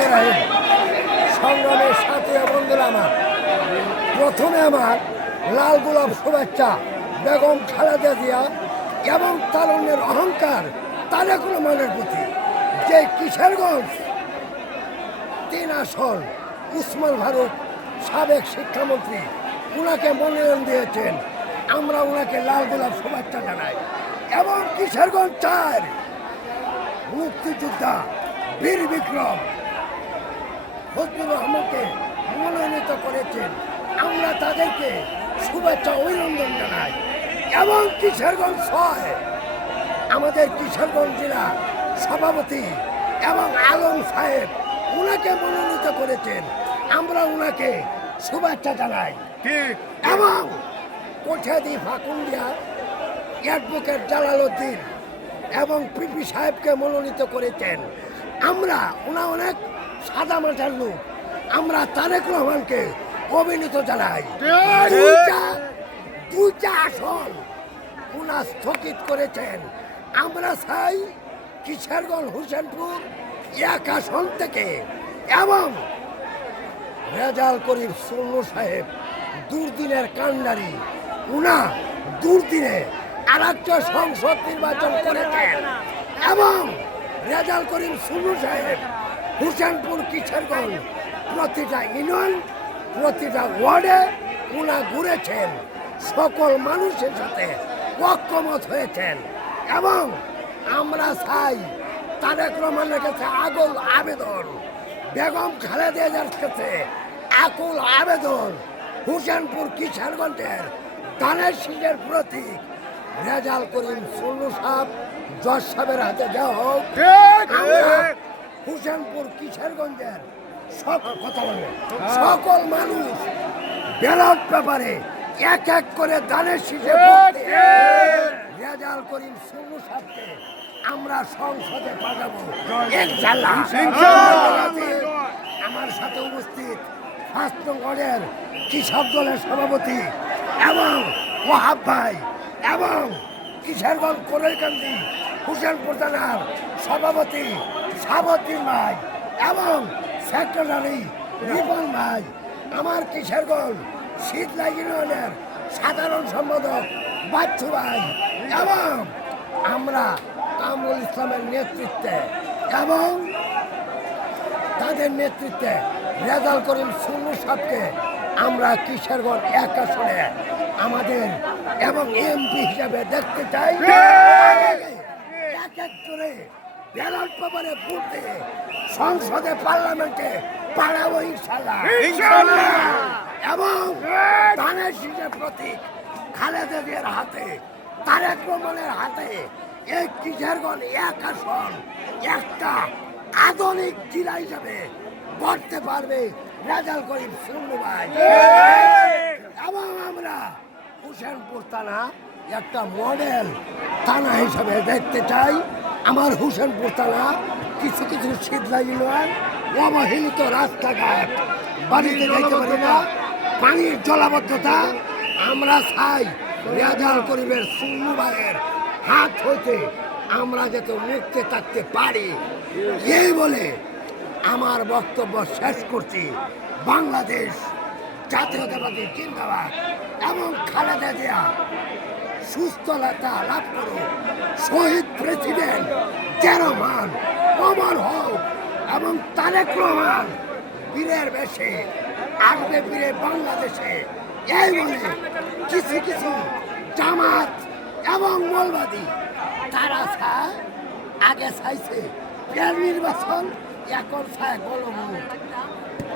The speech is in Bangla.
রহমানির রহিম। সংগ্রামের সাথে বন্ধুরা আমার, প্রথমে আমার লাল গোলাপ শুভেচ্ছা বেগম খালেদা জিয়া এবং তারুণ্যের অহংকার তারেক রহমানের প্রতি। যে কিশোরগঞ্জ 3 আসন উসমান ফারুক সাবেক শিক্ষামন্ত্রী উনাকে মনোনয়ন দিয়েছেন, আমরা উনাকে লাল গোলাপ শুভেচ্ছা জানাই। এবং কিশোরগঞ্জ 4 মুক্তিযোদ্ধা বীর বিক্রম ফজলুর রহমানকে মনোনীত করেছেন, আমরা তাদেরকে শুভেচ্ছা অভিনন্দন জানাই। এবং কিশোরগঞ্জ 6 আমাদের কিশোরগঞ্জ জেলা সভাপতি এবং আলম সাহেব উনাকে মনোনীত করেছেন, আমরা উনাকে শুভেচ্ছা জানাই। এবং কোঠাদি ফাকুন্দিয়া অ্যাডভোকেট জালালউদ্দিন এবং পিপি সাহেবকে মনোনীত করেছেন, আমরা অনেক সাদা মাথার লোক, আমরা তারেক রহমানকে অভিনীত জানাই। দুইটা আসন উনা স্থগিত করেছেন, আমরা চাই কিশোরগঞ্জ হোসেনপুর 1 আসন থেকে। এবং রেজাল করিম সুন্নু সাহেব দুর্দিনের কান্ডারি, উনা দুর্দিনে আরেকটা সংসদ নির্বাচন করেছেন। এবং রেজাল করিম সুন্নু সাহেব হোসেনপুর কিশোরগঞ্জ প্রতিটা ইউনিয়ন প্রতিটা ওয়ার্ডে উনা ঘুরেছেন, সকল মানুষের সাথে ঐক্যমত হয়েছেন। এবং আমরা চাই তারেক রহমানের কাছে আকুল আবেদন, বেগম খালেদা জিয়ার কাছে আকুল আবেদন, হোসেনপুর কিশোরগঞ্জের ধানের শীষের প্রতীক রেজাল করিম সুন্নু সাহেব জজ সাহেবের হাতে দেওয়া হোক। হোসেনপুর কিশোরগঞ্জের সকল মানুষ ব্যালট পেপারে এক এক করে ধানের শীষে রেজাল করিম সুন্নু সাহেবকে আমরা সংসদে পাঠাবো ইনশাআল্লাহ। আমার সাথে উপস্থিত 5 নং ওয়ার্ডের কৃষক দলের সভাপতি এবং ওয়াহাব ভাই এবং কিশোরগঞ্জ কোরাইকান্দি হোসেনপুর থানার সভাপতি সাবুদ্দিন ভাই এবং সেক্রেটারি রিপন ভাই, আমার কিশোরগঞ্জ শীতলা ইউনিয়নের সাধারণ সম্পাদক বাচ্চু ভাই এবং আমরা কামরুল ইসলামের নেতৃত্বে এবং তাদের নেতৃত্বে রেজাল করিম সুন্নু সাহেবকে আমরা কিশোরগঞ্জ 1 আসনে আমাদের এবং এমপি হিসাবে দেখতে চাই। এক এক করে ব্যালট পেপারে ভোট দিয়ে সংসদে পার্লামেন্টে পাঠাবো ইনশাআল্লাহ। এবং ধানের শীষের প্রতীক খালেদা জিয়ার হাতে, তারেক রহমানের হাতে এই কিশোরগঞ্জ 1 আসন একটা আধুনিক জেলা হিসাবে গড়তে পারবে রেজাল করিম সুন্নু ভাই। এবং আমরা হোসেনপুর থানা একটা মডেল থানা হিসাবে দেখতে চাই। আমার হোসেনপুর থানা কিছু কিছু শীতলা ইউনিয়ন অবহেলিত রাস্তাঘাট, বাড়িতে যেতে পারি না, পানির জলাবদ্ধতা, আমরা চাই রেজাল করিমের সুন্নু ভাইয়ের হাত হইতে আমরা যাতে মুক্তি থাকতে পারি। এই বলে আমার বক্তব্য শেষ করছি। বাংলাদেশ জাতীয়তাবাদী জিন্দাবাদ এবং খালেদা জিয়া সুস্থতা লাভ করুক, শহীদ প্রেসিডেন্ট রহমান অমর হোক এবং তারেক রহমান বীরের বেশে আসবে বীরে বাংলাদেশে। এই বলে কিছু কিছু জামাত এবং মৌলবাদী তারা আগে চাইছে ফের নির্বাচন, এখন চায় গণভোট।